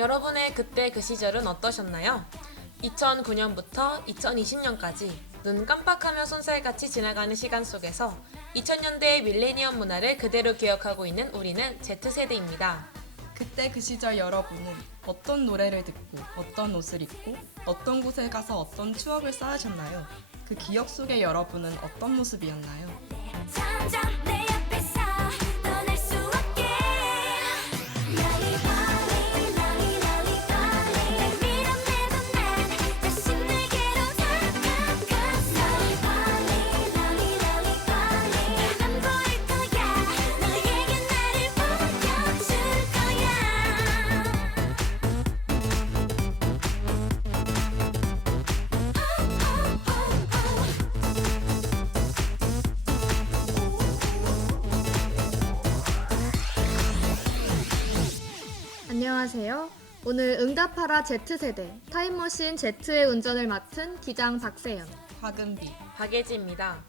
여러분의 그때 그 시절은 어떠셨나요? 2009년부터 2020년까지 눈 깜빡하며 쏜살같이 지나가는 시간 속에서 2000년대의 밀레니엄 문화를 그대로 기억하고 있는 우리는 Z세대입니다. 그때 그 시절 여러분은 어떤 노래를 듣고 어떤 옷을 입고 어떤 곳에 가서 어떤 추억을 쌓으셨나요? 그 기억 속의 여러분은 어떤 모습이었나요? 점점 내 옆에서 떠날 수 없게 너희 falling 너희 너희 falling 날 밀어내던 난 다시 내게로 다가갔어 falling 너희 너희 falling 안 보일 거야 너에게 나를 보여줄 거야 안녕하세요. 오늘 응답하라 Z세대 타임머신 Z의 운전을 맡은 기장 박세연. 박은비. 박예지입니다.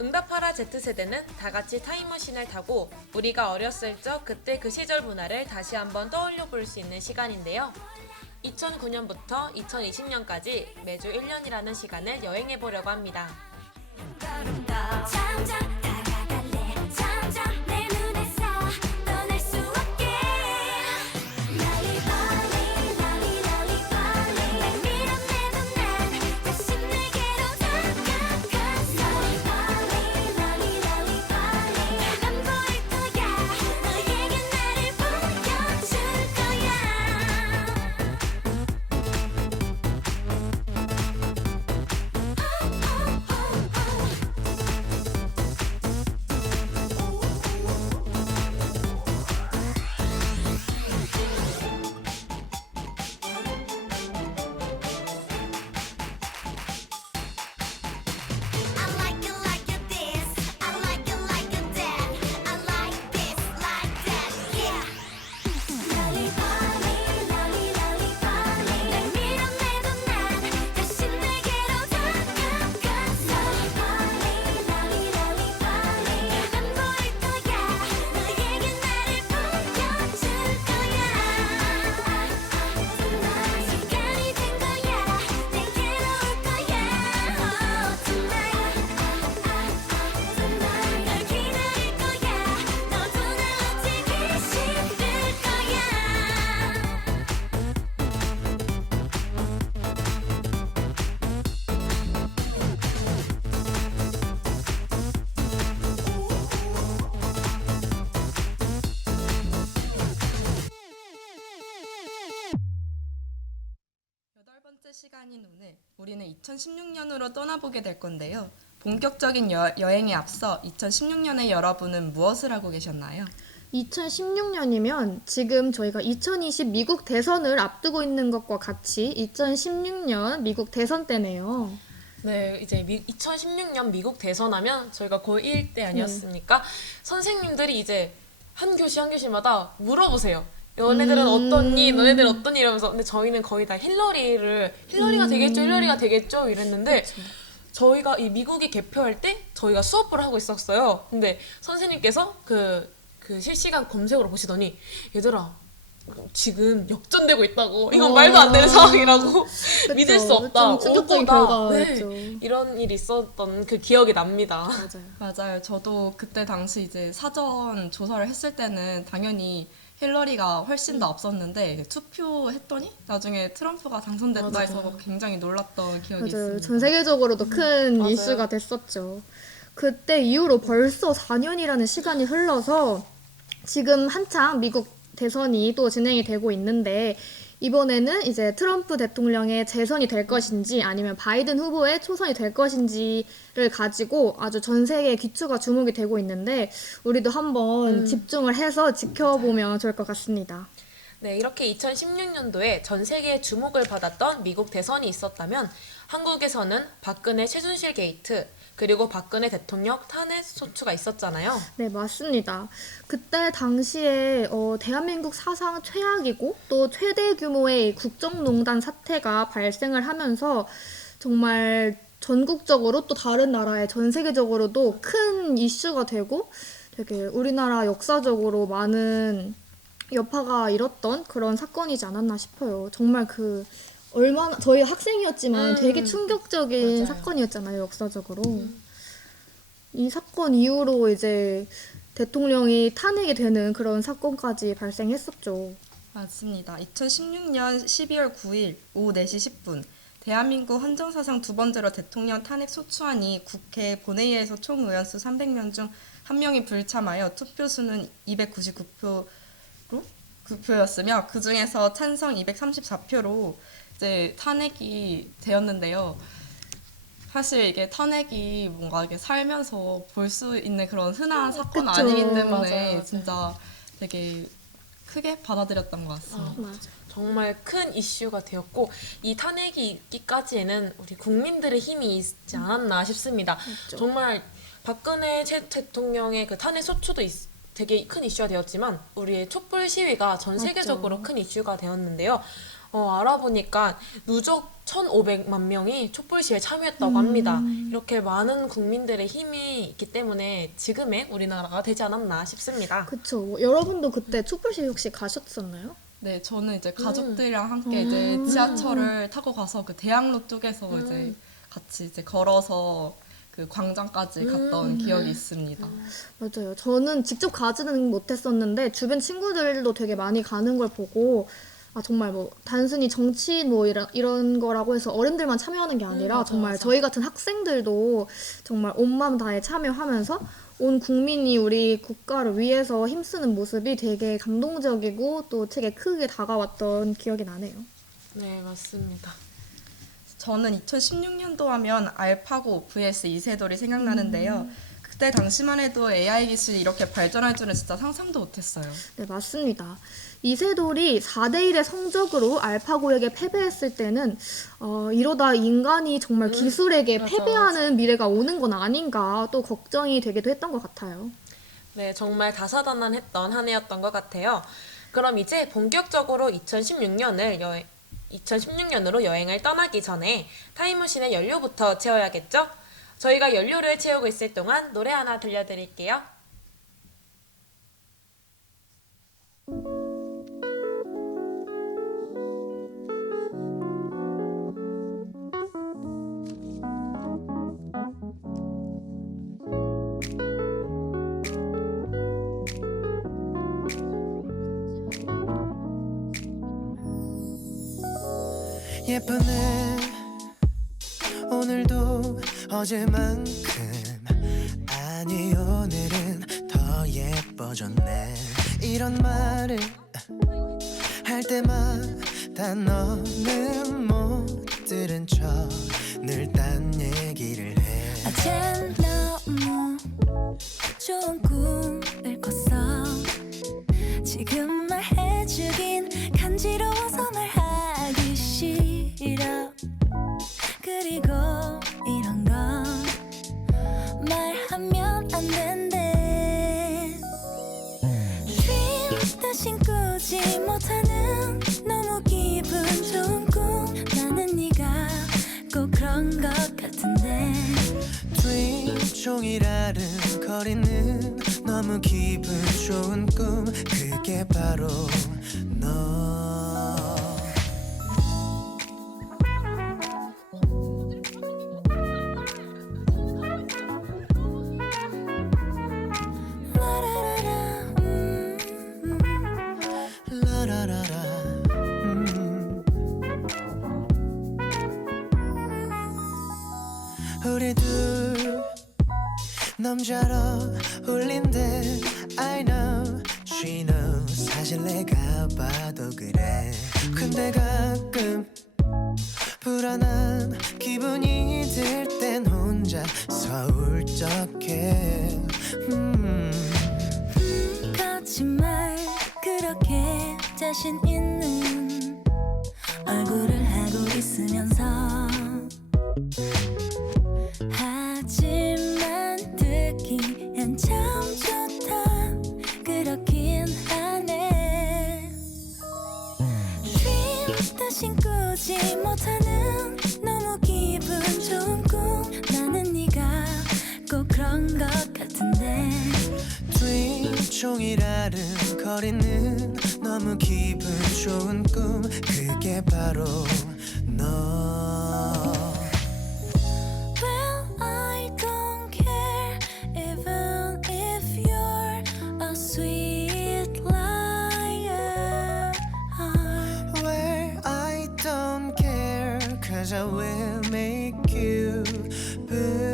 응답하라 Z세대는 다 같이 타임머신을 타고 우리가 어렸을 적 그때 그 시절 문화를 다시 한번 떠올려 볼 수 있는 시간인데요. 2009년부터 2020년까지 매주 1년이라는 시간을 여행해 보려고 합니다. 점점 다가갈래 점점 내 눈에서 떠날 수 없게 너희 falling 너희 너희 falling 날 밀어내던 난 다시 내게로 다가갔어 falling 너희 너희 falling 안 보일 거야 너에게 나를 보여줄 거야 I like it this. I like it that. I like this like that. Yeah. 너희 falling, 너희 falling. 날 밀어내던 난 다시 내게로 다가갔어. Falling, 너희 falling. 안 보일 거야. 너에게 나를 보여줄 거야. 시간이 된 거야. 내게로 올 거야. Oh, tonight. 널 기다릴 거야. 너도 날 놓치기 싫을 거야. 여덟 번째 시간인 오늘 우리는 2016년으로 떠나보게 될 건데요. 본격적인 여행에 앞서 2016년에 여러분은 무엇을 하고 계셨나요? 2016년이면 지금 저희가 2020 미국 대선을 앞두고 있는 것과 같이 2016년 미국 대선 때네요. 네, 이제 2016년 미국 대선하면 저희가 고1 때 아니었습니까? 선생님들이 이제 한 교시 한 교시마다 물어보세요. 너네들은 어떻니? 너네들은 어떠니? 이러면서 근데 저희는 거의 다 힐러리가 되겠죠, 힐러리가 되겠죠 이랬는데 저희가 이 미국이 개표할 때 저희가 수업을 하고 있었어요. 근데 선생님께서 그 실시간 검색으로 보시더니 얘들아 지금 역전되고 있다고 이건 말도 안 되는 상황이라고 믿을 수 없다. 좀 충격적인 오보다. 결과였죠. 네, 이런 일이 있었던 그 기억이 납니다. 맞아요. 맞아요. 저도 그때 당시 이제 사전 조사를 했을 때는 당연히 힐러리가 훨씬 더 앞섰는데 투표했더니 나중에 트럼프가 당선됐다 해서 굉장히 놀랐던 기억이 맞아요. 있습니다. 전 세계적으로도 큰 맞아요. 이슈가 됐었죠. 그때 이후로 벌써 4년이라는 시간이 흘러서 지금 한창 미국 대선이 또 진행이 되고 있는데 이번에는 이제 트럼프 대통령의 재선이 될 것인지 아니면 바이든 후보의 초선이 될 것인지를 가지고 아주 전 세계의 귀추가 주목이 되고 있는데 우리도 한번 집중을 해서 지켜보면 좋을 것 같습니다. 네, 이렇게 2016년도에 전 세계의 주목을 받았던 미국 대선이 있었다면 한국에서는 박근혜 최순실 게이트 그리고 박근혜 대통령 탄핵 소추가 있었잖아요. 네, 맞습니다. 그때 당시에 대한민국 사상 최악이고 또 최대 규모의 국정농단 사태가 발생을 하면서 정말 전국적으로 또 다른 나라의 전 세계적으로도 큰 이슈가 되고 되게 우리나라 역사적으로 많은 여파가 일었던 그런 사건이지 않았나 싶어요. 정말 그 얼마나 저희 학생이었지만 되게 충격적인 맞아요. 사건이었잖아요, 역사적으로. 이 사건 이후로 이제 대통령이 탄핵이 되는 그런 사건까지 발생했었죠. 맞습니다. 2016년 12월 9일 오후 4시 10분 대한민국 헌정사상 두 번째로 대통령 탄핵 소추안이 국회 본회의에서 총 의원수 300명 중 한 명이 불참하여 투표수는 299표로 9표였으며 그 중에서 찬성 234표로 이제 탄핵이 되었는데요. 사실 이게 탄핵이 뭔가 이게 살면서 볼 수 있는 그런 흔한 사건은 그쵸. 아니기 때문에 맞아요. 진짜 되게 크게 받아들였던 것 같습니다. 맞아. 정말 큰 이슈가 되었고 이 탄핵이 있기까지에는 우리 국민들의 힘이 있지 않았나 싶습니다. 맞죠. 정말 박근혜 대통령의 그 탄핵 소추도 되게 큰 이슈가 되었지만 우리의 촛불 시위가 전 세계적으로 맞죠. 큰 이슈가 되었는데요. 알아보니까 누적 1,500만 명이 촛불 시위에 참여했다고 합니다. 이렇게 많은 국민들의 힘이 있기 때문에 지금의 우리나라가 되지 않았나 싶습니다. 그쵸. 여러분도 그때 촛불시위 혹시 가셨었나요? 네, 저는 이제 가족들이랑 함께 이제 지하철을 타고 가서 그 대학로 쪽에서 이제 같이 이제 걸어서 그 광장까지 갔던 기억이 있습니다. 맞아요. 저는 직접 가지는 못했었는데 주변 친구들도 되게 많이 가는 걸 보고 아 정말 뭐 단순히 정치 뭐 이런 거라고 해서 어른들만 참여하는 게 아니라 맞아, 정말 맞아. 저희 같은 학생들도 정말 온 마음 다해 참여하면서 온 국민이 우리 국가를 위해서 힘쓰는 모습이 되게 감동적이고 또 되게 크게 다가왔던 기억이 나네요. 네, 맞습니다. 저는 2016년도 하면 알파고 vs 이세돌이 생각나는데요. 그때 당시만 해도 AI 기술이 이렇게 발전할 줄은 진짜 상상도 못했어요. 네, 맞습니다. 이세돌이 4대1의 성적으로 알파고에게 패배했을 때는 이러다 인간이 정말 기술에게 맞아, 패배하는 미래가 오는 건 아닌가 또 걱정이 되기도 했던 것 같아요. 네, 정말 다사다난했던 한 해였던 것 같아요. 그럼 이제 본격적으로 2016년으로 여행을 떠나기 전에 타임머신의 연료부터 채워야겠죠? 저희가 연료를 채우고 있을 동안 노래 하나 들려드릴게요. 예쁘네 오늘도 어제만큼 아니 오늘은 더 예뻐졌네 이런 말을 할 때마다 너는 못 들은 척 늘 딴 얘기를 해 어젠 너무 좋은 꿈을 꿨어 지금 말해주긴 간지러워서 말하기 싫어 그리고 이런 건 말하면 안 된대 Dream 대신 꾸지 못하는 너무 기분 좋은 꿈 나는 네가 꼭 그런 것 같은데 Dream 종일 아른거리는 너무 기분 좋은 꿈 그게 바로 너 라라라라 라라라라 우리 둘 너무 잘 어울린대 I know she knows 사실 내가 봐도 그래 근데 가끔 불안한 기분이 들 땐 혼자서 울적해 거짓말 그렇게 자신 있는 얼굴을 하고 있으면서 하지만 듣기엔 참 좋다 그렇긴 하네 Dream 대신 꾸지 못하는 너무 기분 좋은 꿈 나는 네가 꼭 그런 것 같은데 Dream 종일 아른거리는 너무 기분 좋은 꿈 그게 바로 너 Well, I don't care even if you're a sweet liar. Well, I don't care cause I will make you believe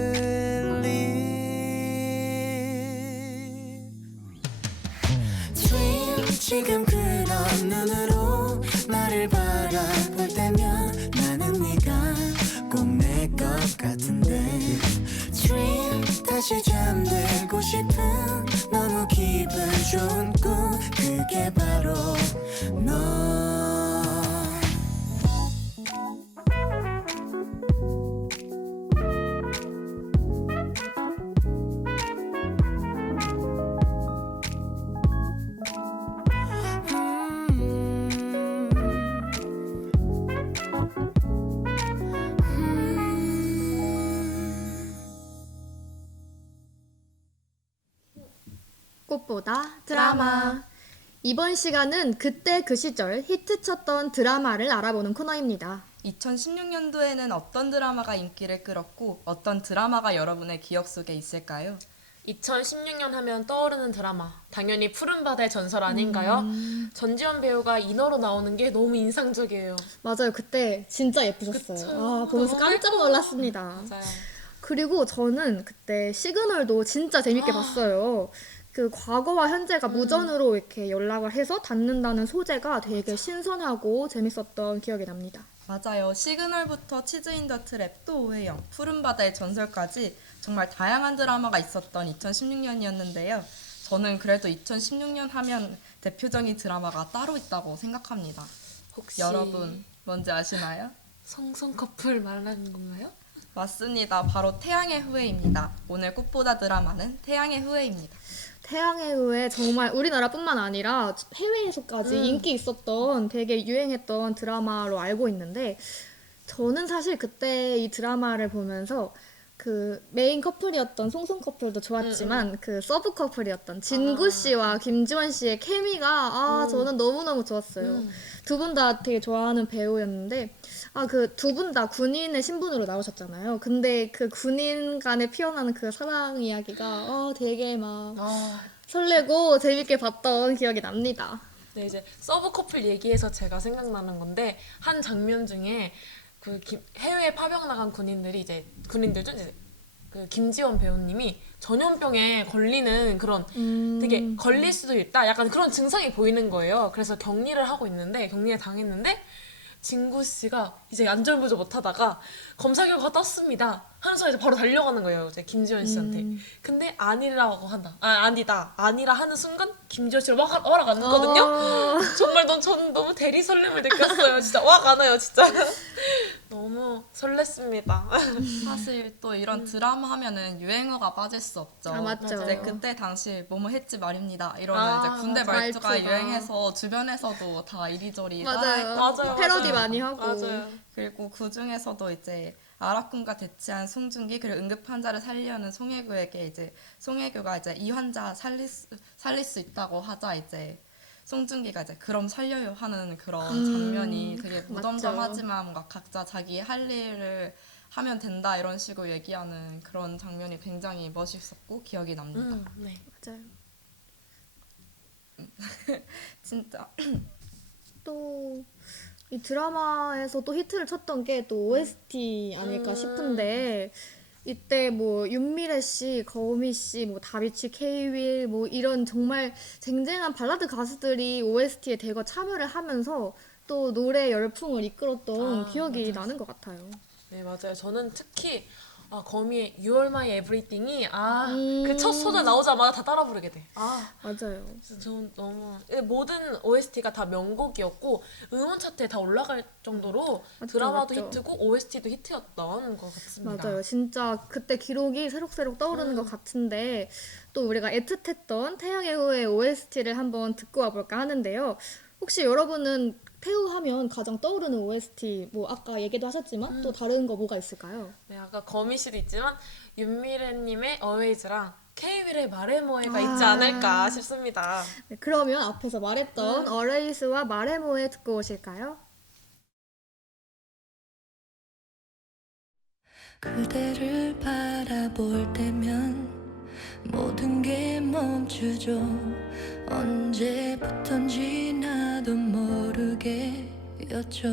Dream 지금 그런 눈으로 나를 바라볼 때면 나는 네가 꼭 내 것 같은데 Dream 다시 잠들고 싶은 너무 기분 좋은 꿈 그게 바로 너 꽃보다 드라마. 이번 시간은 그때 그 시절 히트쳤던 드라마를 알아보는 코너입니다. 2016년도에는 어떤 드라마가 인기를 끌었고 어떤 드라마가 여러분의 기억 속에 있을까요? 2016년 하면 떠오르는 드라마 당연히 푸른 바다의 전설 아닌가요? 전지현 배우가 인어로 나오는 게 너무 인상적이에요. 맞아요. 그때 진짜 예쁘셨어요. 그쵸. 아, 보면서 너무 깜짝 놀랐습니다. 맞아요. 그리고 저는 그때 시그널도 진짜 재밌게 봤어요. 그 과거와 현재가 무전으로 이렇게 연락을 해서 닿는다는 소재가 되게 신선하고 재밌었던 기억이 납니다. 맞아요. 시그널부터 치즈 인 더 트랩, 또 오해영, 푸른 바다의 전설까지 정말 다양한 드라마가 있었던 2016년이었는데요. 저는 그래도 2016년 하면 대표적인 드라마가 따로 있다고 생각합니다. 혹시 여러분 뭔지 아시나요? 성성 커플 말하는 건가요? 맞습니다. 바로 태양의 후예입니다. 오늘 꽃보다 드라마는 태양의 후예입니다. 태양의 후예 정말 우리나라뿐만 아니라 해외에서까지 인기 있었던 되게 유행했던 드라마로 알고 있는데 저는 사실 그때 이 드라마를 보면서 그 메인 커플이었던 송송 커플도 좋았지만 그 서브 커플이었던 진구 씨와 김지원 씨의 케미가 저는 너무너무 좋았어요. 두 분 다 되게 좋아하는 배우였는데 그 두 분 다 군인의 신분으로 나오셨잖아요. 근데 그 군인 간에 피어나는 그 사랑 이야기가 되게 막 설레고 재밌게 봤던 기억이 납니다. 네, 이제 서브 커플 얘기해서 제가 생각나는 건데 한 장면 중에 그 해외에 파병 나간 군인들이 이제 군인들도 이제 그 김지원 배우님이 전염병에 걸리는 그런 되게 걸릴 수도 있다 약간 그런 증상이 보이는 거예요. 그래서 격리를 하고 있는데 격리를 당했는데 진구 씨가 이제 안절부절 못하다가 검사 결과가 떴습니다 하면서 이제 바로 달려가는 거예요. 이제 김지원 씨한테. 근데 아니라고 한다. 아니다. 아니라 하는 순간 김지원 씨를 막 와락 안 거든요. 정말 전 너무 대리 설렘을 느꼈어요. 진짜 와락 안 와요. 진짜. 너무 설렜습니다. 사실 또 이런 드라마 하면은 유행어가 빠질 수 없죠. 맞죠. 이제 그때 당시 뭐뭐 했지 말입니다. 이러면 이제 군대 말투가 말투가. 유행해서 주변에서도 다 이리저리 맞아요. 따라했던 맞아요. 패러디 많이 하고. 맞아요. 그리고 그 중에서도 이제 아라꿈과 대치한 송중기 그리고 응급 환자를 살리려는 송혜교에게 이제 송혜교가 이제 이 환자 살릴 수 있다고 하자 이제 송중기가 이제 그럼 살려요 하는 그런 장면이 되게 무덤덤하지만 뭔가 각자 자기 할 일을 하면 된다 이런 식으로 얘기하는 그런 장면이 굉장히 멋있었고 기억이 납니다. 네. 맞아요. 진짜 또 이 드라마에서 또 히트를 쳤던 게 또 OST 아닐까 싶은데 이때 뭐 윤미래 씨, 거미 씨, 뭐 다비치, 케이윌 뭐 이런 정말 쟁쟁한 발라드 가수들이 OST에 대거 참여를 하면서 또 노래 열풍을 이끌었던 기억이 나는 것 같아요. 네, 맞아요. 저는 특히 거미의 You Are My Everything이 그 첫 소절 나오자마자 다 따라 부르게 돼. 맞아요. 진짜 저는 너무 모든 OST가 다 명곡이었고 음원 차트에 다 올라갈 정도로 맞죠, 드라마도 맞죠. 히트고 OST도 히트였던 것 같습니다. 맞아요. 진짜 그때 기록이 새록새록 떠오르는 것 같은데 또 우리가 애틋했던 태양의 후예 OST를 한번 듣고 와볼까 하는데요. 혹시 여러분은 태우 하면 가장 떠오르는 OST 뭐 아까 얘기도 하셨지만 또 다른 거 뭐가 있을까요? 네, 아까 거미 씨도 있지만 윤미래님의 Always랑 K-윌의 마레모에가 있지 않을까 싶습니다. 네, 그러면 앞에서 말했던 어레이스와 마레모에 듣고 오실까요? 그대를 바라볼 때면 모든 게 멈추죠. 언제부턴지 나도 모르게였죠.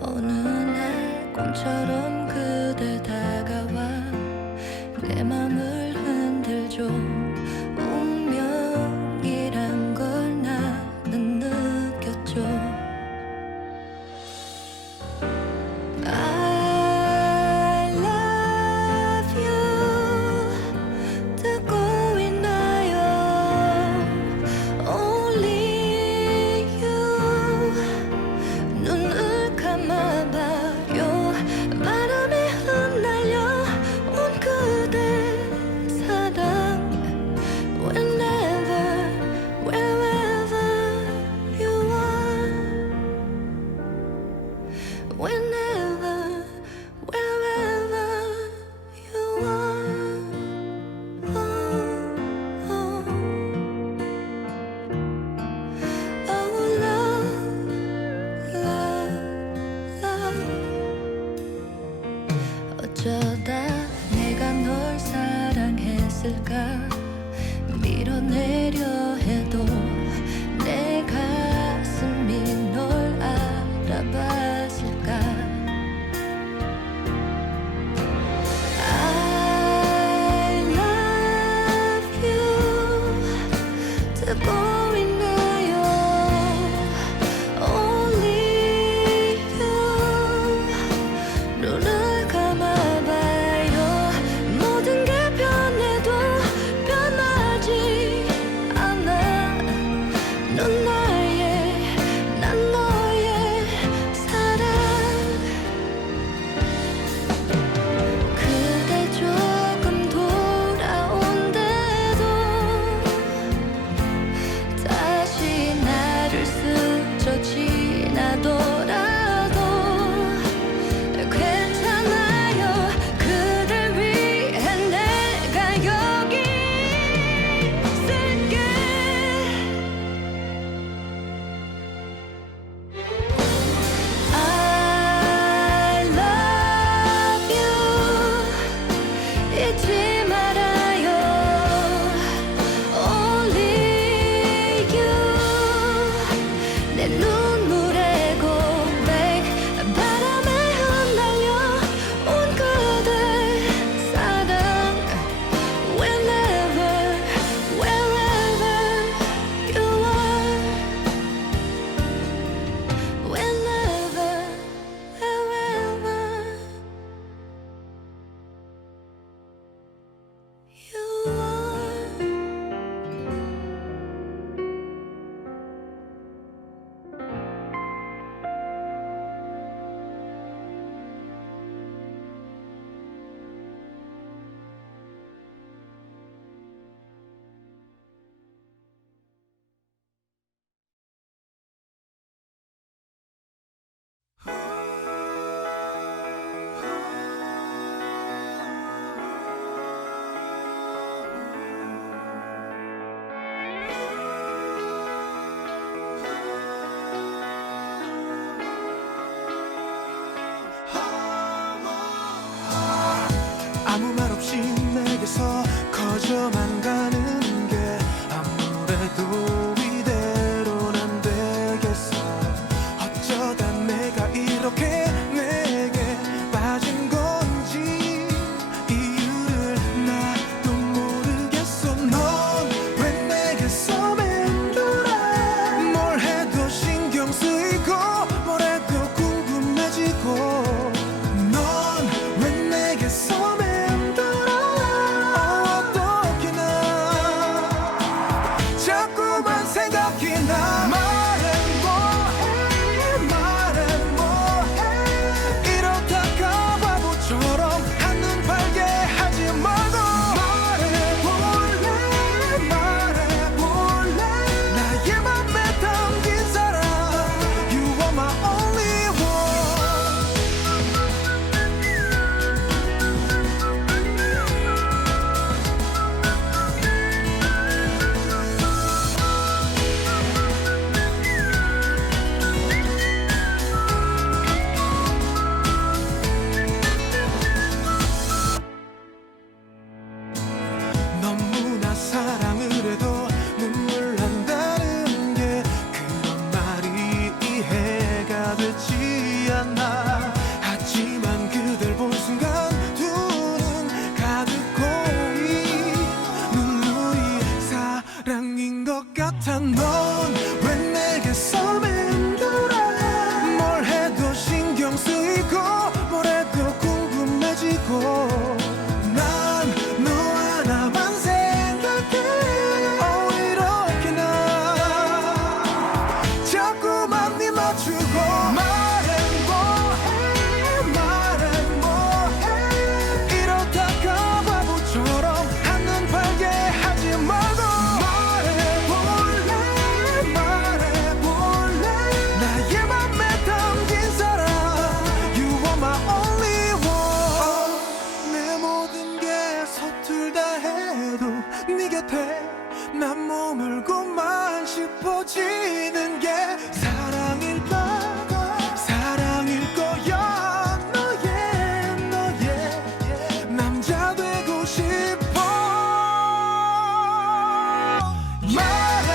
어느 날 꿈처럼 그대 다가와 내 맘을 흔들죠. 운명이란 걸 나는 느꼈죠. I love you 듣고 있나요? Only you 눈을 감아봐요. 바람 않아. 하지만 그댈 본 순간 두 눈 가득 고이 눈물이 사랑인 것 같아. 넌 왜 내게서 맴돌아. 뭘 해도 신경 쓰이고 뭘 해도 궁금해지고 난 너 하나만 생각해. 이렇게나 자꾸만 네 맞추고 말해 뭐해 이러다가 바보처럼 한눈 팔게 하지 말고 말해볼래 나의 맘에 담긴 사람 You are my only one. 내 모든 게 서툴다 해도 네 곁에 난 머물고만 싶어지는 게 사랑일 거야. 너의 남자 되고 싶어. 말해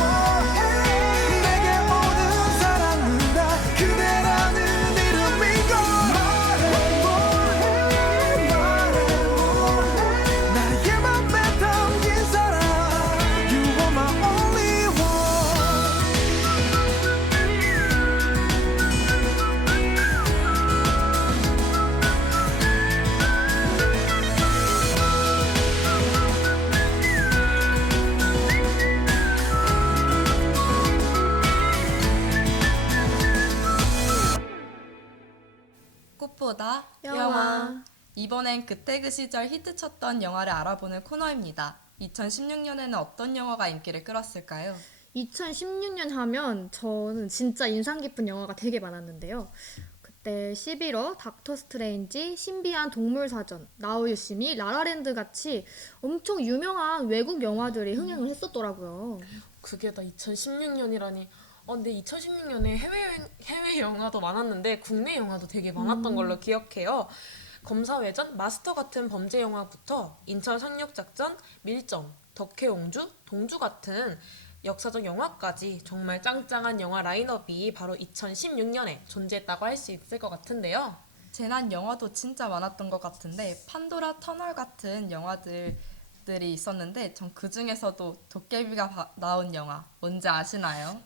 뭐해 내게 오는 사랑은 다 그대라는 이름이고 말해 뭐해 나의 맘에 담긴 사람 You are my only one. 꽃보다 영화. 이번엔 그때 그 시절 히트쳤던 영화를 알아보는 코너입니다. 2016년에는 어떤 영화가 인기를 끌었을까요? 2016년 하면 저는 진짜 인상 깊은 영화가 되게 많았는데요. 그때 11호, 닥터 스트레인지, 신비한 동물 사전, 나우 유시미, 라라랜드 같이 엄청 유명한 외국 영화들이 흥행을 했었더라고요. 그게 다 2016년이라니. 근데 2016년에 해외 영화도 많았는데 국내 영화도 되게 많았던 걸로 기억해요. 검사회전, 마스터 같은 범죄 영화부터 인천 상륙작전, 밀정, 덕혜옹주, 동주 같은 역사적 영화까지 정말 짱짱한 영화 라인업이 바로 2016년에 존재했다고 할 수 있을 것 같은데요. 재난 영화도 진짜 많았던 것 같은데 판도라 터널 같은 영화들이 있었는데 전 그 중에서도 도깨비가 나온 영화 뭔지 아시나요?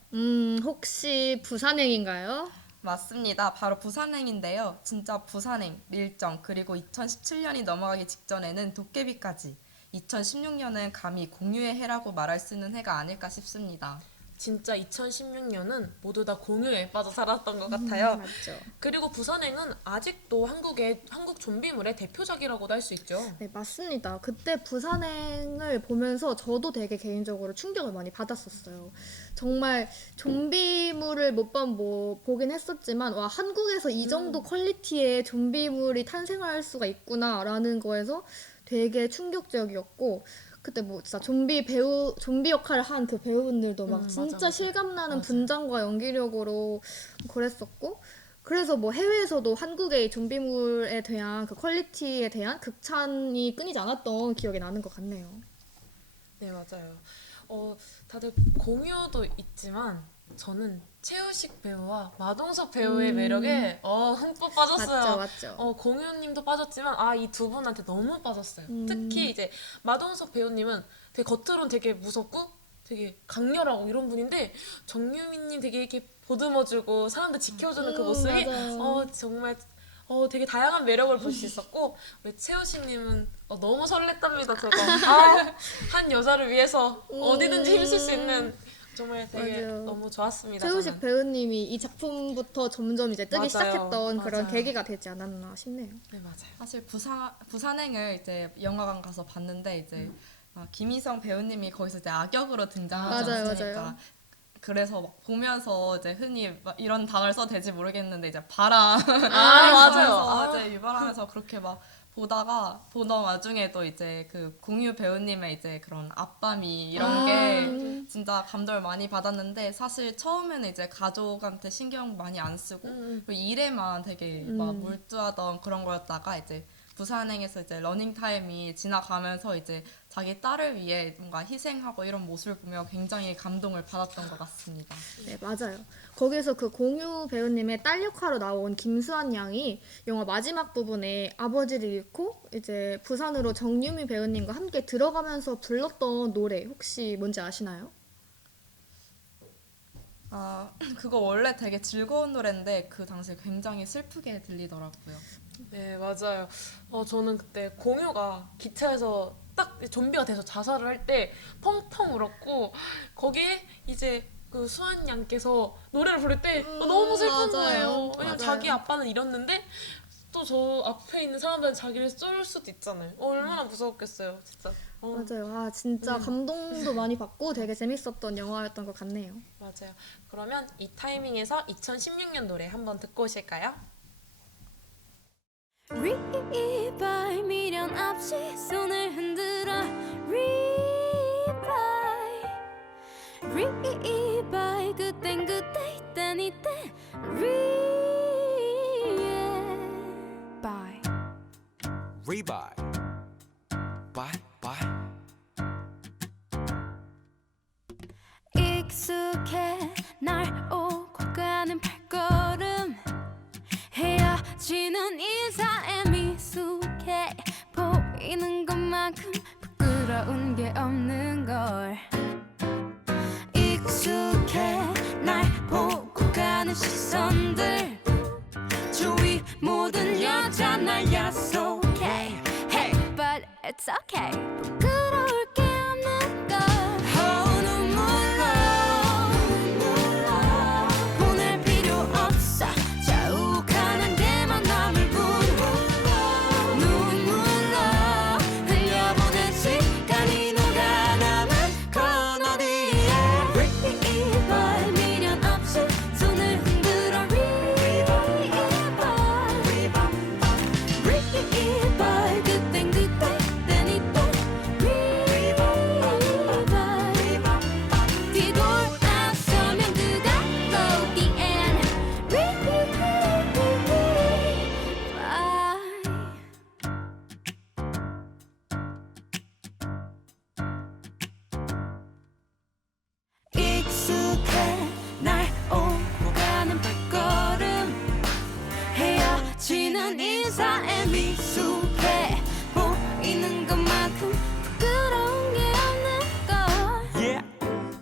혹시 부산행인가요? 맞습니다. 바로 부산행인데요. 진짜 부산행, 밀정, 그리고 2017년이 넘어가기 직전에는 도깨비까지 2016년은 감히 공유의 해라고 말할 수 있는 해가 아닐까 싶습니다. 진짜 2016년은 모두 다 공유에 빠져 살았던 것 같아요. 맞죠. 그리고 부산행은 아직도 한국 좀비물의 대표작이라고도 할 수 있죠. 네, 맞습니다. 그때 부산행을 보면서 저도 되게 개인적으로 충격을 많이 받았었어요. 정말 좀비물을 몇 번 보긴 했었지만 와, 한국에서 이 정도 퀄리티의 좀비물이 탄생할 수가 있구나라는 거에서 되게 충격적이었고 그때 뭐 진짜 좀비 역할을 한 그 배우분들도 막 진짜 맞아. 실감나는 맞아. 분장과 연기력으로 그랬었고 그래서 뭐 해외에서도 한국의 좀비물에 대한 그 퀄리티에 대한 극찬이 끊이지 않았던 기억이 나는 것 같네요. 네, 맞아요. 다들 공유도 있지만 저는 최우식 배우와 마동석 배우의 매력에 흠뻑 빠졌어요. 맞죠. 공유님도 빠졌지만 이 두 분한테 너무 빠졌어요. 특히 이제 마동석 배우님은 되게 겉으로는 되게 무섭고 되게 강렬하고 이런 분인데 정유미님 되게 이렇게 보듬어주고 사람들 지켜주는 그 모습이 맞아요. 정말 되게 다양한 매력을 볼 수 있었고 우리 최우식님은 너무 설렜답니다. 제가 한 여자를 위해서 어디든지 힘쓸 수 있는 정말 되게 맞아요. 너무 좋았습니다. 최우식 저는. 배우님이 이 작품부터 점점 이제 뜨기 맞아요. 시작했던 그런 맞아요. 계기가 되지 않았나 싶네요. 네, 맞아요. 사실 부산행을 이제 영화관 가서 봤는데 이제 김희성 배우님이 거기서 이제 악역으로 등장하지 맞아요, 않습니까? 맞아요. 그래서 막 보면서 이제 흔히 막 이런 단어를 써도 될지 모르겠는데 이제 바람 맞아요. 이제 유발하면서 그렇게 막 보던 와중에도 이제 그 공유 배우님의 이제 그런 앞밤이 이런 게 진짜 감동을 많이 받았는데 사실 처음에는 이제 가족한테 신경 많이 안 쓰고 그 일에만 되게 막 몰두하던 그런 거였다가 이제 부산행에서 이제 러닝 타임이 지나가면서 이제 자기 딸을 위해 뭔가 희생하고 이런 모습을 보며 굉장히 감동을 받았던 것 같습니다. 네, 맞아요. 거기서 그 공유 배우님의 딸 역할로 나온 김수환 양이 영화 마지막 부분에 아버지를 잃고 이제 부산으로 정유미 배우님과 함께 들어가면서 불렀던 노래 혹시 뭔지 아시나요? 아, 그거 원래 되게 즐거운 노래인데 그 당시에 굉장히 슬프게 들리더라고요. 네, 맞아요. 저는 그때 공유가 기차에서 딱 좀비가 돼서 자살을 할 때 펑펑 울었고, 거기에 이제 그 수환 양께서 노래를 부를 때 너무 슬픈 맞아요. 거예요. 왜냐면 맞아요. 자기 아빠는 잃었는데 또 저 앞에 있는 사람들은 자기를 쏠 수도 있잖아요. 얼마나 무서웠겠어요, 진짜. 맞아요. 아, 진짜 감동도 많이 받고 되게 재밌었던 영화였던 것 같네요. 맞아요. 그러면 이 타이밍에서 2016년 노래 한번 듣고 오실까요? 리바이 미련 없이 손을 흔들어 리바이 그땐 그때 이땐 이때 리바이 Rebuy. Bye, bye. 익숙해 날 오고 가는 발걸음 헤어지는 인사에 미숙해 보이는 것만큼 부끄러운 게 없는 걸 익숙해 날 보고 가는 시선들 주위 모든 여자 날 야속해 Hey but it's okay 부끄러울 게 없는 걸 눈물로 보낼 필요 없어 자욱한 게만 남을 뿐 눈물로 흘려보낸 시간이 녹아남은 건 어디에 리바이 미련 없이 손을 흔들어 리바이 그땐 그때 이땐 이때 뒤돌아서면 그가 또 the end 익숙해 날 오고 가는 발걸음 헤어지는 인사에 미숙해 보이는 것만큼 부끄러운 게 없는 걸 Yeah.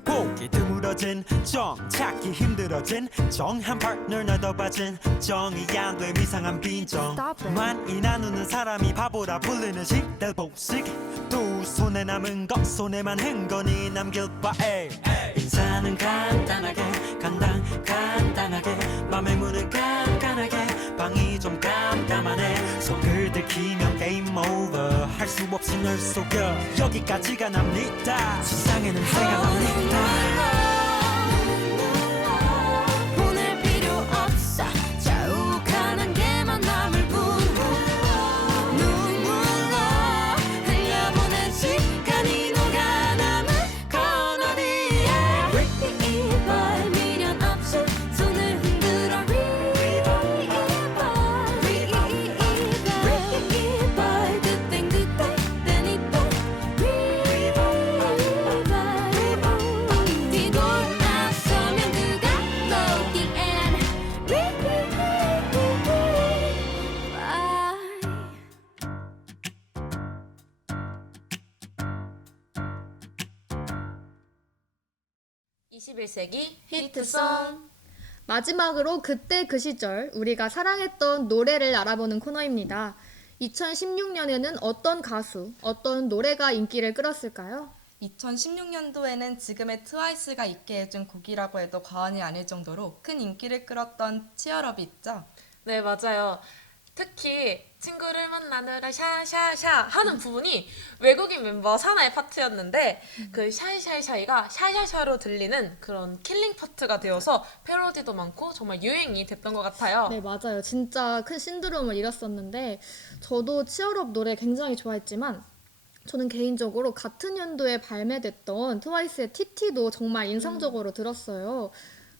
보기 드물어진 정 찾기 힘들어진 정한 파트너 나도 빠진 정이 안 돼 이상한 빈정 Stop it. 많이 나누는 사람이 바보라 불리는 시대 복식 두 손에 남은 것 손에만 흥건히 남길 바에 인사는 간단하게 간단하게 맘의 문은 깐깐하게 방이 좀 깜깜하네 속을 들키면 게임 오버 할 수 없이 널 속여 여기까지가 납니다 세상에는 새가 납니다 보낼 필요 없어 자욱한 게만 남을 뿐 눈물로 흘려보낸 시간이 녹아남은 건 어디에 리바이 미련 없이 손을 흔들어 리바이 그땐 그때 이땐 이때 뒤돌아서면 그가 또 the end 리바이 21세기 히트송. 마지막으로 그때 그 시절 우리가 사랑했던 노래를 알아보는 코너입니다. 2016년에는 어떤 가수, 어떤 노래가 인기를 끌었을까요? 2016년도에는 지금의 트와이스가 있게 해준 곡이라고 해도 과언이 아닐 정도로 큰 인기를 끌었던 치얼업이 있죠. 네, 맞아요. 특히 친구를 만나느라 샤샤샤 하는 부분이 외국인 멤버 사나의 파트였는데 그 샤이샤이샤이가 샤샤샤로 들리는 그런 킬링 파트가 되어서 패러디도 많고 정말 유행이 됐던 것 같아요. 네, 맞아요. 진짜 큰 신드롬을 일었었는데 저도 치얼업 노래 굉장히 좋아했지만 저는 개인적으로 같은 연도에 발매됐던 트와이스의 TT도 정말 인상적으로 들었어요.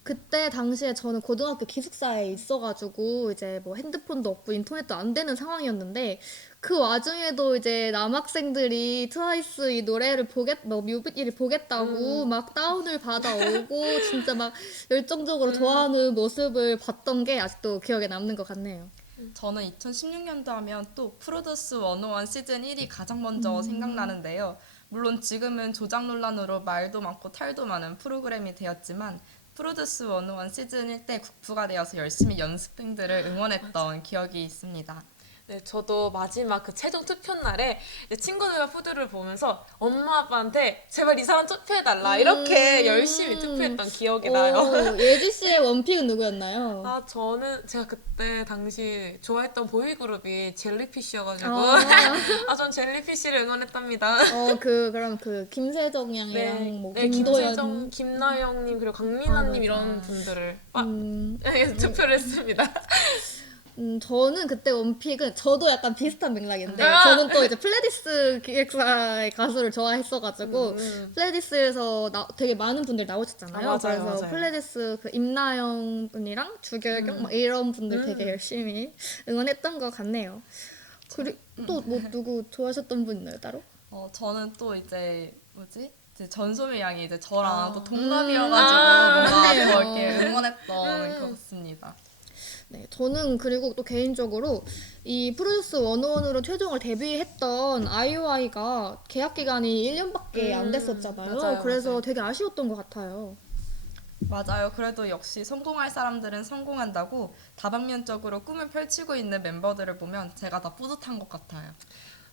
그때 당시에 저는 고등학교 기숙사에 있어가지고 이제 뭐 핸드폰도 없고 인터넷도 안 되는 상황이었는데 그 와중에도 이제 남학생들이 트와이스 이 노래를 뮤비를 보겠다고 막 다운을 받아오고 진짜 막 열정적으로 좋아하는 모습을 봤던 게 아직도 기억에 남는 것 같네요. 저는 2016년도 하면 또 프로듀스 101 시즌 1이 가장 먼저 생각나는데요. 물론 지금은 조작 논란으로 말도 많고 탈도 많은 프로그램이 되었지만 프로듀스 101 시즌 1 때 국부가 되어서 열심히 연습생들을 응원했던 기억이 있습니다. 네, 저도 마지막 그 최종 투표 날에 이제 친구들과 푸드를 보면서 엄마 아빠한테 제발 이 사람 투표해달라 이렇게 열심히 투표했던 기억이 나요. 오, 예지 씨의 원픽은 누구였나요? 아, 저는 제가 그때 당시 좋아했던 보이그룹이 젤리피쉬여가지고 전 젤리피쉬를 응원했답니다. 그럼 김세정 양이랑 뭐 김도연. 김세정, 김나영님 그리고 강민아님 이런 분들을 투표를 했습니다. 저는 그때 원픽은 저도 약간 비슷한 맥락인데 아! 저는 또 이제 플레디스 기획사의 가수를 좋아했어가지고 플레디스에서 되게 많은 분들 나오셨잖아요. 맞아요, 그래서 맞아요. 플레디스 그 임나영 분이랑 주결경 막 이런 분들 되게 열심히 응원했던 것 같네요. 그리고 또 뭐 누구 좋아하셨던 분 있나요 따로? 저는 또 이제 이제 전소미 양이 이제 저랑 또 동갑이어가지고 뭔가 맞네요. 더 이렇게 응원했던 것 같습니다. 네, 저는 그리고 또 개인적으로 이 프로듀스 101으로 최종을 데뷔했던 아이오아이가 계약 기간이 1년밖에 안 됐었잖아요. 맞아요, 그래서 맞아요. 되게 아쉬웠던 것 같아요. 맞아요. 그래도 역시 성공할 사람들은 성공한다고 다방면적으로 꿈을 펼치고 있는 멤버들을 보면 제가 다 뿌듯한 것 같아요.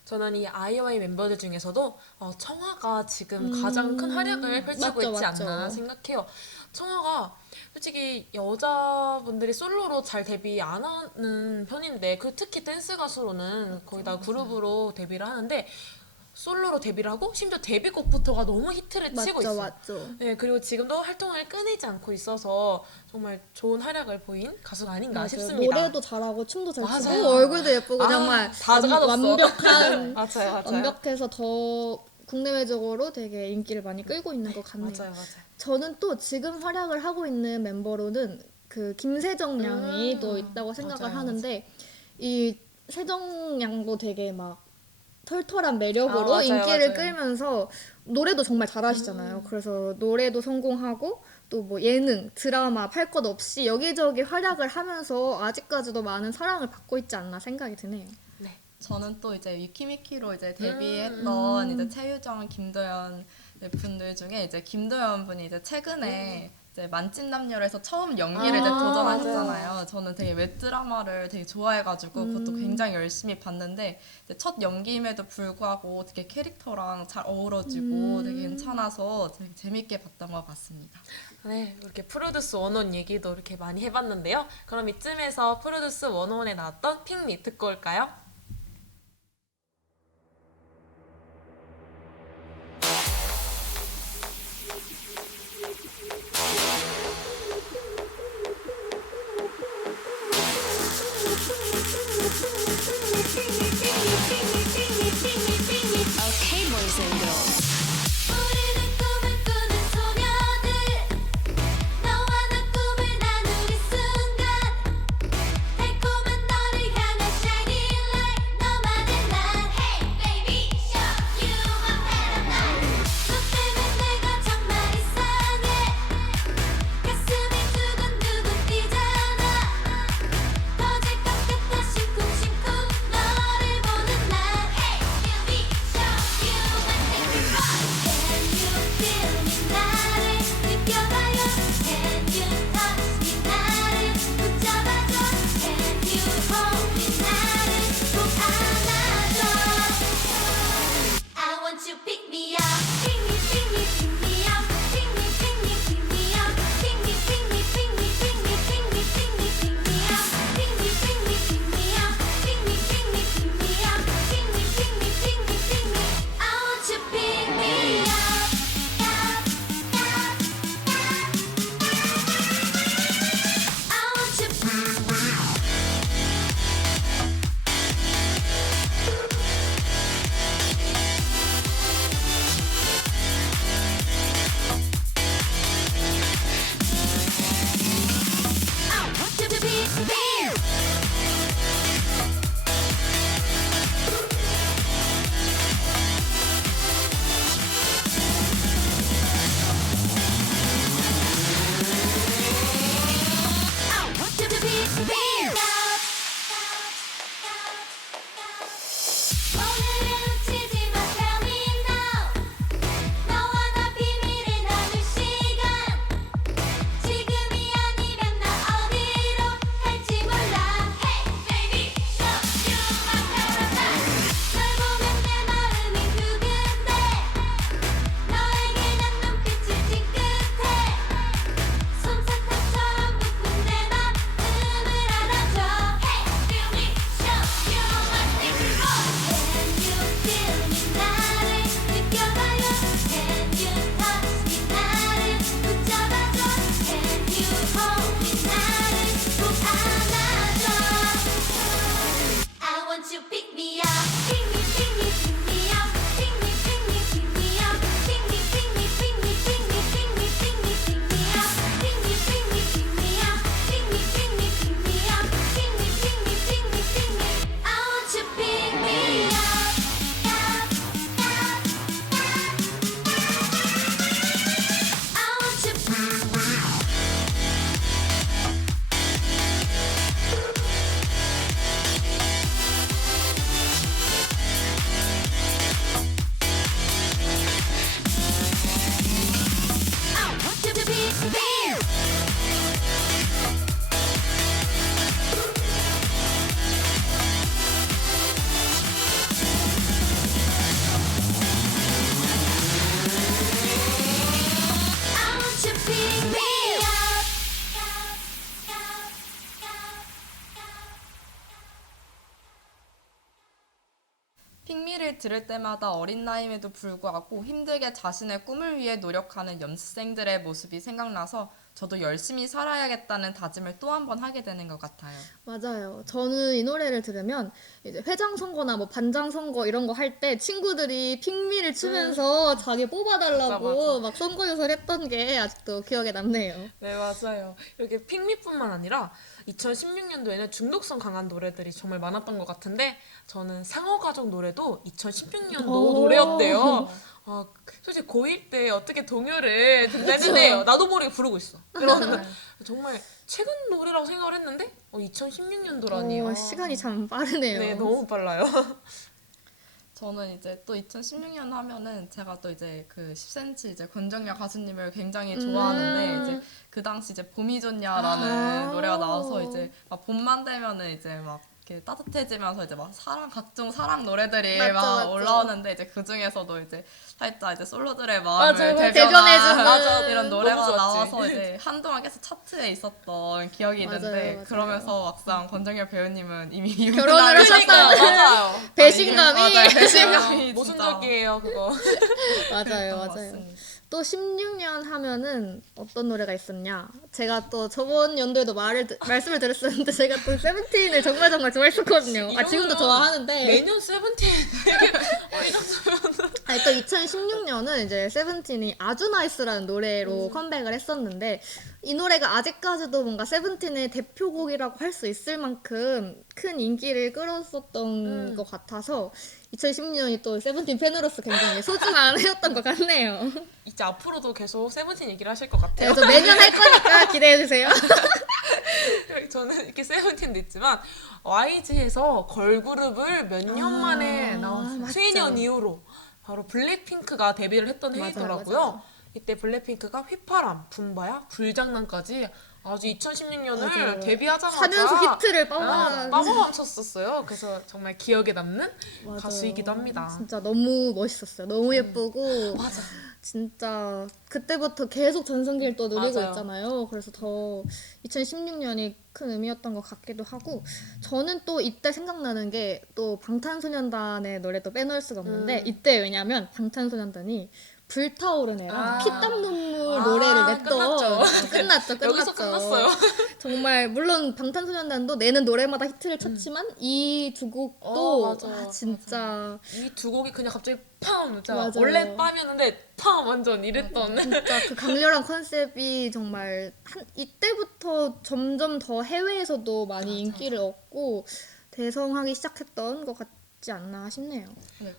저는 이 아이오아이 멤버들 중에서도 청아가 지금 가장 큰 활약을 펼치고 맞죠, 있지 맞죠. 않나 생각해요. 청아가 솔직히 여자분들이 솔로로 잘 데뷔 안 하는 편인데 특히 댄스 가수로는 거의 다 그룹으로 데뷔를 하는데 솔로로 데뷔를 하고 심지어 데뷔곡부터가 너무 히트를 치고 있어요. 맞죠. 네, 그리고 지금도 활동을 끊이지 않고 있어서 정말 좋은 활약을 보인 가수가 아닌가 맞아요. 싶습니다. 노래도 잘하고 춤도 잘 추고 맞아요. 얼굴도 예쁘고 아, 정말 다 가졌어. 완벽한 맞아요. 완벽해서 더 국내외적으로 되게 인기를 많이 끌고 있는 것 같네요. 맞아요. 저는 또 지금 활약을 하고 있는 멤버로는 그 김세정 양이 또 있다고 생각을 맞아요, 하는데 이 세정 양도 되게 막 털털한 매력으로 맞아요, 인기를 맞아요. 끌면서 노래도 정말 잘하시잖아요. 그래서 노래도 성공하고 또 뭐 예능, 드라마 팔 것 없이 여기저기 활약을 하면서 아직까지도 많은 사랑을 받고 있지 않나 생각이 드네요. 저는 또 이제 위키미키로 이제 데뷔했던 이제 최유정, 김도연 분들 중에 이제 김도연 분이 이제 최근에 이제 만찢남녀에서 처음 연기를 이제 도전하셨잖아요. 저는 되게 웹드라마를 되게 좋아해가지고 그것도 굉장히 열심히 봤는데 이제 첫 연기임에도 불구하고 되게 캐릭터랑 잘 어우러지고 되게 괜찮아서 되게 재밌게 봤던 것 같습니다. 네, 이렇게 프로듀스 101 얘기도 이렇게 많이 해봤는데요. 그럼 이쯤에서 프로듀스 101에 나왔던 핑미 듣고 올까요? Okay, boys and girls. 우리는 꿈을 꾸는 소녀들. 너와 나 꿈을 나누는 순간. 달콤한 너를 향한 shining light. 노래를 들을 때마다 어린 나이임에도 불구하고 힘들게 자신의 꿈을 위해 노력하는 연습생들의 모습이 생각나서 저도 열심히 살아야겠다는 다짐을 또 한 번 하게 되는 것 같아요. 맞아요. 저는 이 노래를 들으면 이제 회장 선거나 뭐 반장 선거 이런 거 할 때 친구들이 핑미를 추면서 자기 뽑아달라고 맞아. 막 선거 유세했던 게 아직도 기억에 남네요. 네, 맞아요. 이렇게 픽미뿐만 아니라 2016년도에는 중독성 강한 노래들이 정말 많았던 것 같은데 저는 상어가족 노래도 2016년도 오. 노래였대요. 솔직히 고1 때 어떻게 동요를 듣는데 나도 모르게 부르고 있어. 그러면 정말 최근 노래라고 생각을 했는데 2016년도라니. 시간이 참 빠르네요. 네, 너무 빨라요. 저는 이제 또 2016년 하면은 제가 또 이제 그 10cm 이제 권정야 가수님을 굉장히 좋아하는데 이제 그 당시 이제 봄이 좋냐라는 노래가 나와서 이제 막 봄만 되면은 이제 막 이렇게 따뜻해지면서 이제 막 각종 사랑 노래들이 맞죠, 막 맞죠. 올라오는데 이제 그 중에서도 이제 살짝 이제 솔로들의 마음을 맞아요. 대변한 대변해주는. 이런 노래가 너무 좋았지. 나와서 이제 한동안 계속 차트에 있었던 기억이 있는데 맞아요, 맞아요. 그러면서 막상 권정열 배우님은 이미 결혼을 유부남이니까 하셨다는 맞아요. 배신감이 맞아요. 배신감이 모순적이에요, 그거. 맞아요, 그랬던 것 맞아요. 같습니다. 또 16년 하면은 어떤 노래가 있었냐? 제가 또 저번 연도에도 말씀을 드렸었는데 제가 또 세븐틴을 정말 좋아했었거든요. 지금도 좋아하는데. 매년 세븐틴 아니, 또 2016년은 이제 세븐틴이 아주 나이스라는 노래로 컴백을 했었는데 이 노래가 아직까지도 뭔가 세븐틴의 대표곡이라고 할 수 있을 만큼 큰 인기를 끌었었던 것 같아서 2016년이 또 세븐틴 팬으로서 굉장히 소중한 해였던 것 같네요. 이제 앞으로도 계속 세븐틴 얘기를 하실 것 같아요. 저 매년 할 거니까 기대해주세요. 저는 이렇게 세븐틴도 있지만 YG에서 걸그룹을 몇 년 만에 나왔어요. 맞죠. 20년 이후로 바로 블랙핑크가 데뷔를 했던 맞아요, 해이더라고요. 맞아요. 이때 블랙핑크가 휘파람, 붐바야, 불장난까지 아주 2016년을 맞아요. 데뷔하자마자 4연속 히트를 빠져나간 빠져멈췄었어요. 그래서 정말 기억에 남는 맞아요. 가수이기도 합니다. 진짜 너무 멋있었어요. 너무 예쁘고 맞아. 진짜 그때부터 계속 전성기를 또 누리고 맞아요. 있잖아요. 그래서 더 2016년이 큰 의미였던 것 같기도 하고 저는 또 이때 생각나는 게 또 방탄소년단의 노래도 빼놓을 수가 없는데 이때 왜냐면 방탄소년단이 불타오르네랑 피땀 눈물 노래를 냈던 끝났죠. 여기서 끝났어요. 정말 물론 방탄소년단도 내는 노래마다 히트를 쳤지만 이 두 곡도 맞아. 진짜 이 두 곡이 그냥 갑자기 팜! 진짜 맞아요. 원래 빰이었는데 팜! 완전 이랬던 진짜 그 강렬한 컨셉이 정말 이때부터 점점 더 해외에서도 많이 인기를 얻고 대성하기 시작했던 것 같지 않나 싶네요. 네.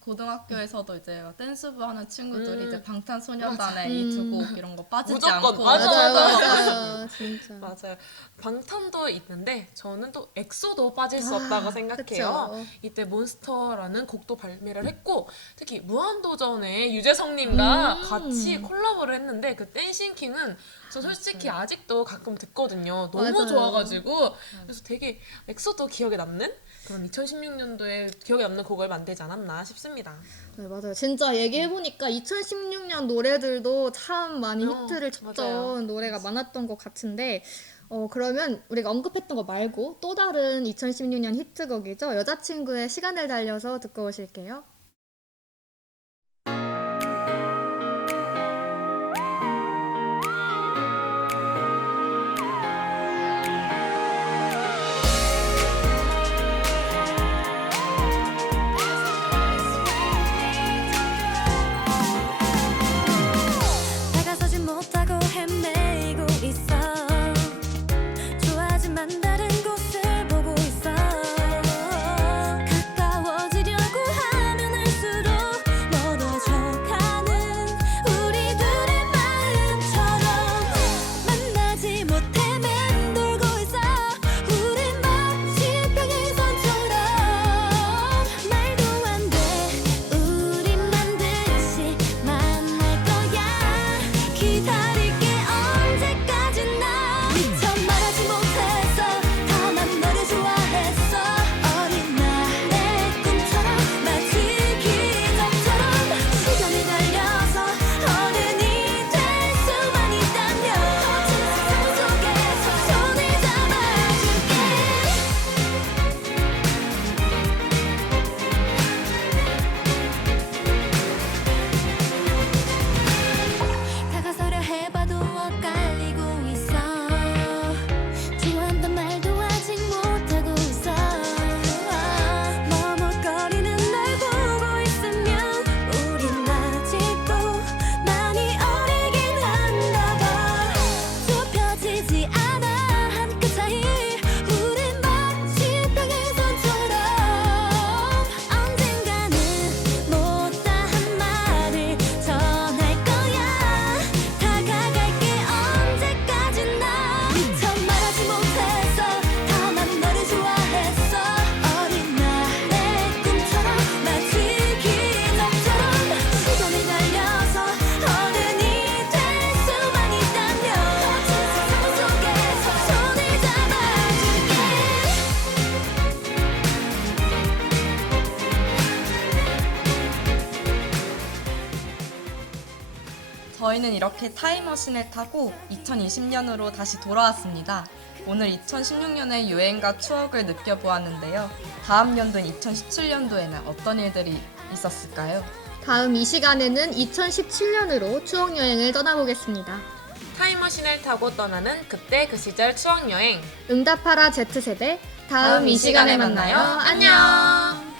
고등학교에서도 이제 댄스부 하는 친구들이 이제 방탄소년단의 맞아. 이 두 곡 이런 거 빠지지 무조건, 않고 맞아. 맞아요. 진짜. 맞아요. 방탄도 있는데 저는 또 엑소도 빠질 수 없다고 생각해요. 그쵸. 이때 몬스터라는 곡도 발매를 했고 특히 무한도전의 유재석님과 같이 콜라보를 했는데 그 댄싱킹은 저 솔직히 아직도 가끔 듣거든요. 너무 맞아요. 좋아가지고 그래서 되게 엑소도 기억에 남는 그런 2016년도에 기억에 남는 곡을 만들지 않았나 싶습니다. 네, 맞아요. 진짜 얘기해보니까 2016년 노래들도 참 많이 히트를 쳤던 맞아요. 노래가 많았던 것 같은데 그러면 우리가 언급했던 거 말고 또 다른 2016년 히트곡이죠. 여자친구의 시간을 달려서 듣고 오실게요. 다가서지 못하고 헤매고 있어 좋아하지만 다른 곳을 보고 있어 가까워지려고 하면 할수록 멀어져가는 우리들의 마음처럼 만나지 못해 맴돌고 있어 우리 마치 평행선처럼 말도 안 돼 우리 반드시 만날 거야 기다리 저희는 이렇게 타임머신을 타고 2020년으로 다시 돌아왔습니다. 오늘 2016년의 유행과 추억을 느껴보았는데요. 다음 연도인 2017년도에는 어떤 일들이 있었을까요? 다음 이 시간에는 2017년으로 추억 여행을 떠나보겠습니다. 타임머신을 타고 떠나는 그때 그 시절 추억 여행. 응답하라 Z세대 다음 이 시간에 만나요. 안녕.